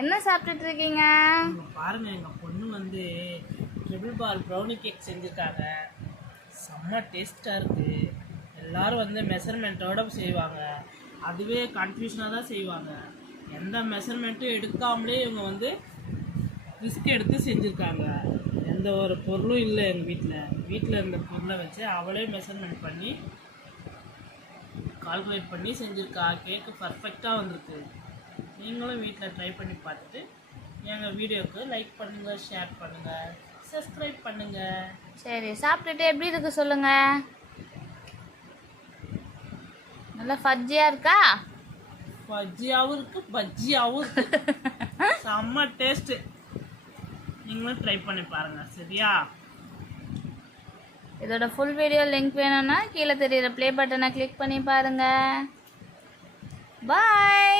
என்ன சாப்பிட்டுட்டு இருக்கீங்க? பாருங்க, எங்கள் பொண்ணு வந்து ட்ரிபிள் பார் ப்ரௌனி கேக் செஞ்சுருக்காங்க. செம்ம டேஸ்ட்டாக இருக்குது. எல்லோரும் வந்து மெஷர்மெண்ட்டோடு செய்வாங்க. அதுவே கன்ஃபியூஷனாக தான் செய்வாங்க. எந்த மெஷர்மெண்ட்டும் எடுக்காமலே இவங்க வந்து ரிஸ்க் எடுத்து செஞ்சுருக்காங்க. எந்த ஒரு பொருளும் இல்லை எங்கள் வீட்டில் இருந்த பொருளை வச்சு அவளே மெஷர்மெண்ட் பண்ணி கால்குலேட் பண்ணி செஞ்சுருக்கா. கேக்கு பர்ஃபெக்டாக வந்திருக்கு. நீங்களும் வீட்டில் ட்ரை பண்ணி பார்த்துட்டு எங்கள் வீடியோவுக்கு லைக் பண்ணுங்கள், ஷேர் பண்ணுங்கள், சப்ஸ்கிரைப் பண்ணுங்கள். சரி, சாப்பிட்டுட்டு எப்படி இருக்கு சொல்லுங்க. நல்லா ஃபஜ்ஜியாக இருக்கா? ஃபஜ்ஜியாகவும் இருக்குது, பஜ்ஜியாகவும் இருக்குது. செம்ம டேஸ்ட்டு. நீங்களும் ட்ரை பண்ணி பாருங்கள், சரியா? இதோட ஃபுல் வீடியோ லிங்க் வேணும்னா கீழே தெரியுற ப்ளே பட்டனை கிளிக் பண்ணி பாருங்கள். பாய்.